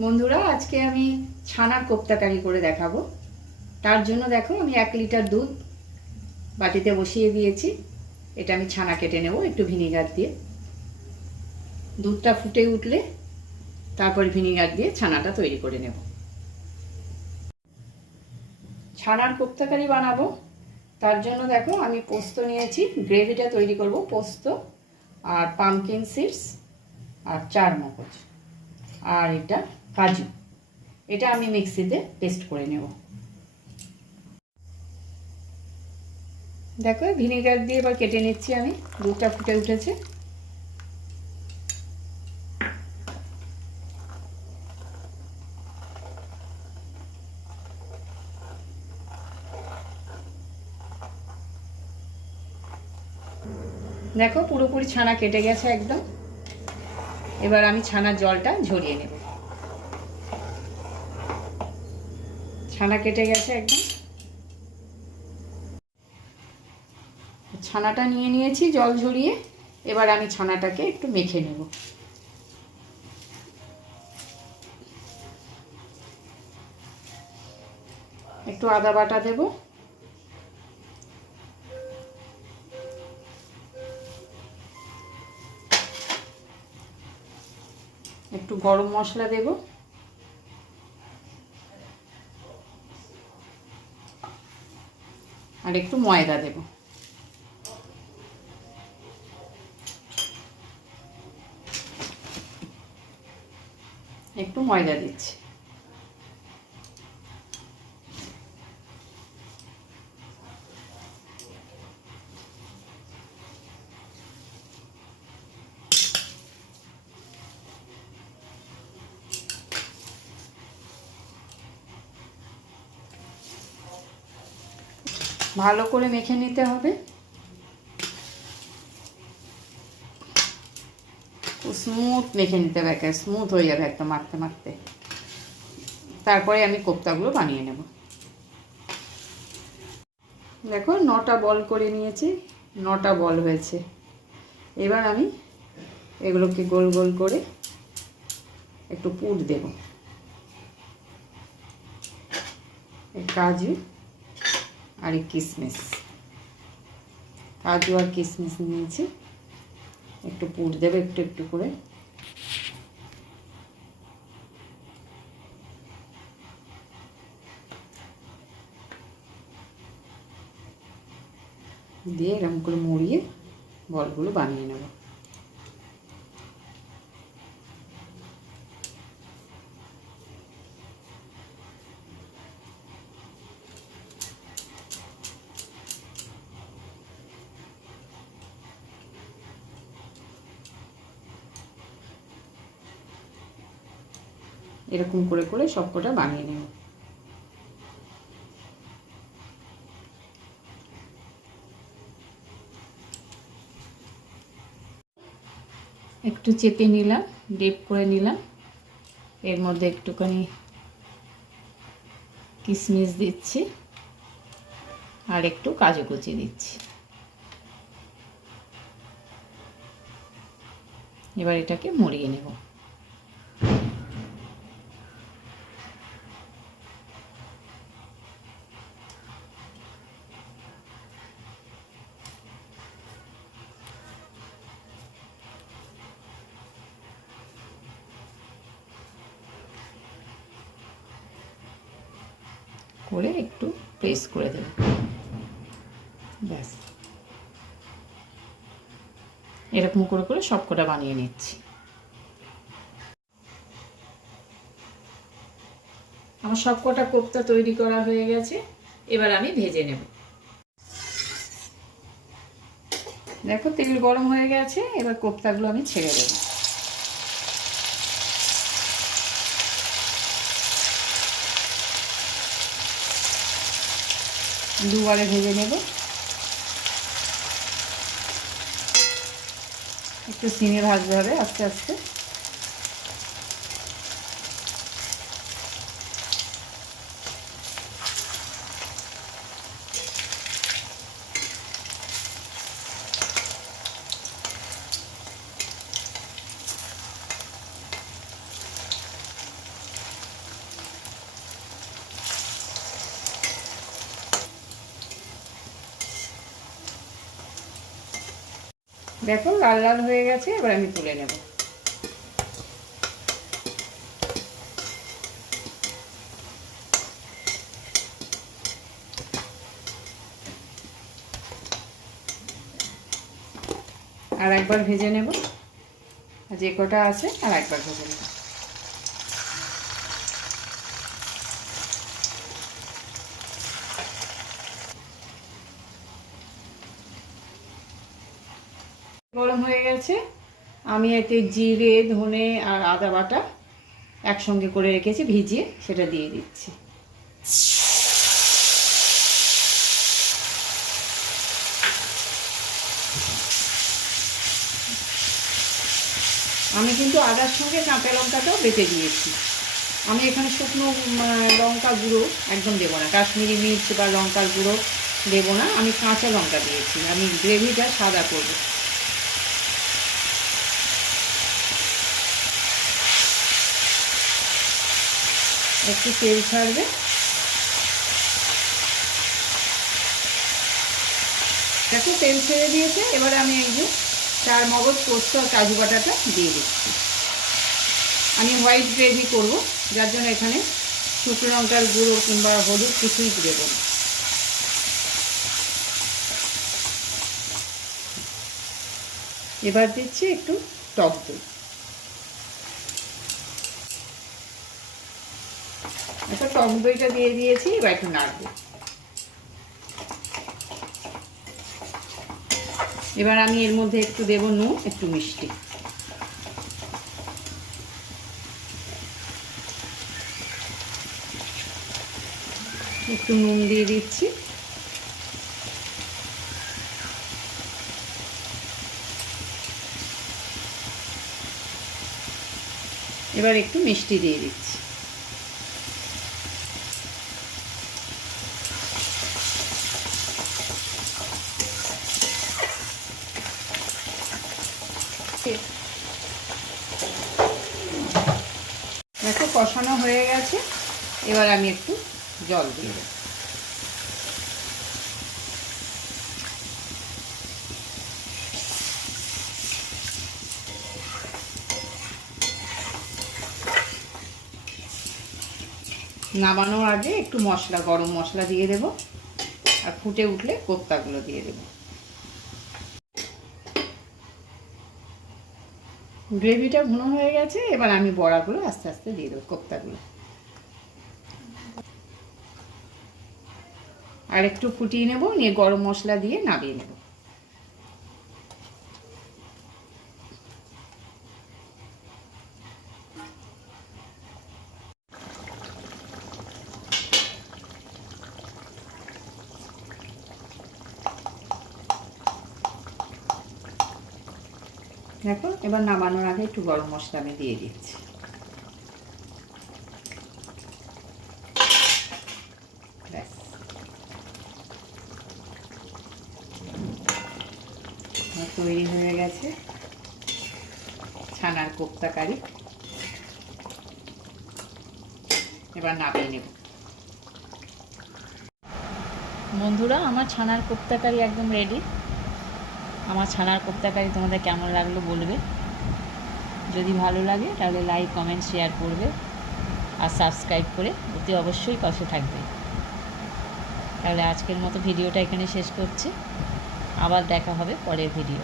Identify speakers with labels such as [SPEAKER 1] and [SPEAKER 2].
[SPEAKER 1] বন্ধুরা, আজকে আমি ছানার কোপ্তাকারি করে দেখাবো। তার জন্য দেখো, আমি এক লিটার দুধ বাটিতে বসিয়ে দিয়েছি। এটা আমি ছানা কেটে নেব একটু ভিনিগার দিয়ে। দুধটা ফুটে উঠলে তারপর ভিনিগার দিয়ে ছানাটা তৈরি করে নেব। ছানার কোপ্তাকারি বানাবো। তার জন্য দেখো, আমি পোস্ত নিয়েছি, গ্রেভিটা তৈরি করব, পোস্ত আর পামকিন সিডস আর চার মগজ। আর এটা কাজু। এটা আমি মিক্সিতে পেস্ট করে নেব। দেখো, ভিনেগার দিয়ে এবার কেটে নিচ্ছি আমি। দুধটা ফুটে উঠেছে। দেখো, পুরোপুরি ছানা কেটে গেছে একদম। এবার আমি ছানার জলটা ঝরিয়ে নেব। ছানা কেটে গেছে একদম। ছানাটা নিয়ে নিয়েছি জল ঝরিয়ে। এবার আমি ছানাটাকে একটু মেখে নেব। একটু আদা বাটা দেব। একটু গরম মশলা দেব। আর একটু ময়দা দেব। একটু ময়দা দিচ্ছি। ভালো করে মেখে নিতে হবে। স্মুথ মেখে নিতে হবে একে, স্মুথ হয়ে যাবে একদম মাখতে মাখতে। তারপরে আমি কোপ্তাগুলো বানিয়ে নেব। দেখো, নটা বল করে নিয়েছি, নটা বল হয়েছে। এবার আমি এগুলোকে গোল গোল করে একটু পুর দেব। কাজু আর এই কিশমিশ কাজু আর কিশমিশ নিয়েছি। একটু পুর দেবে, একটু একটু করে। দিয়ে এরকম করে মুড়িয়ে বলগুলো বানিয়ে নেব। এরকম করে করে সবকটা বানিয়ে নেব। একটু চেপে নিলাম, ডিপ করে নিলাম। এর মধ্যে একটুখানি কিশমিশ দিচ্ছি আর একটু কাজু কুচি দিচ্ছি। এবার এটাকে মরিয়ে নেব। করে একটু প্রেস করে দেব। ব্যাস। এরকম করে করে সবকটা বানিয়ে নিচ্ছি। আমার সবকটা কোপ্তা তৈরি করা হয়ে গেছে। এবার আমি ভেজে নেব। দেখো তেল গরম হয়ে গেছে, এবার কোপ্তাগুলো আমি ছেড়ে দেবো। দুবারে ভেজে নেব। একটু সিমে ভাজতে হবে আস্তে আস্তে। দেখো, লাল লাল হয়ে গেছে, এবার আমি তুলে নেব। আর একবার ভেজে নেব। যে কটা আছে, আর একবার ভেজে নেব। গরম হয়ে গেছে। আমি এতে জিরে, ধনে আর আদা বাটা একসঙ্গে করে রেখেছি, ভিজিয়ে সেটা দিয়ে দিচ্ছি। আমি কিন্তু আদার সঙ্গে কাঁচা লঙ্কাটাও বেটে দিয়েছি। আমি এখানে শুকনো লঙ্কা গুঁড়ো একদম দেবো না। কাশ্মীরি মির্চ বা লঙ্কার গুঁড়ো দেবো না। আমি কাঁচা লঙ্কা দিয়েছি। আমি গ্রেভিটা সাদা করব। একটু তেল ছাড়বে। দেখো, তেল ছেড়ে দিয়েছে। এবার আমি একজন চার মগজ পোস্ত আর কাজু বাটাটা দিয়ে দিচ্ছি। আমি হোয়াইট গ্রেভি করব, যার জন্য এখানে শুকনো লঙ্কার গুঁড়ো কিংবা হলুদ কিছুই দেবো এবার দিচ্ছি একটু টক দই। একটা টক দইটা দিয়ে দিয়েছি, এবার একটু নাড়বো। এবার আমি এর মধ্যে একটু দেবো নুন, একটু মিষ্টি। একটু নুন দিয়ে দিচ্ছি। এবার একটু মিষ্টি দিয়ে দিচ্ছি দেখো কষানো হয়ে গেছে এবার আমি একটু জল দিয়ে দেবো। নামানোর আগে একটু মশলা, গরম মশলা দিয়ে দেব আর ফুটে উঠলে কোপ্তাগুলো দিয়ে দেব। গ্রেভিটা ঘন হয়ে গেছে, এবার আমি বড়াগুলো আস্তে আস্তে দিয়ে দেবো, কোপ্তাগুলো। আর একটু ফুটিয়ে নেব, নিয়ে গরম মশলা দিয়ে নামিয়ে নেব। দেখো, এবার নামানোর আগে একটু গরম মশলা আমি দিয়ে দিচ্ছি ব্যাস আমার তৈরি হয়ে গেছে। ছানার কোপ্তা কারি এবার নামিয়ে নেব। বন্ধুরা, আমার ছানার কোপ্তা কারি একদম রেডি আমার ছানার কোপ্তাকারি তোমাদের কেমন লাগল বলবে? যদি ভালো লাগে, তাহলে লাইক কমেন্ট শেয়ার করবে। আর সাবস্ক্রাইব করে অতি অবশ্যই পাশে থাকবে। তাহলে আজকের মতো ভিডিওটা এখানে শেষ করছি। আবার দেখা হবে পরের ভিডিও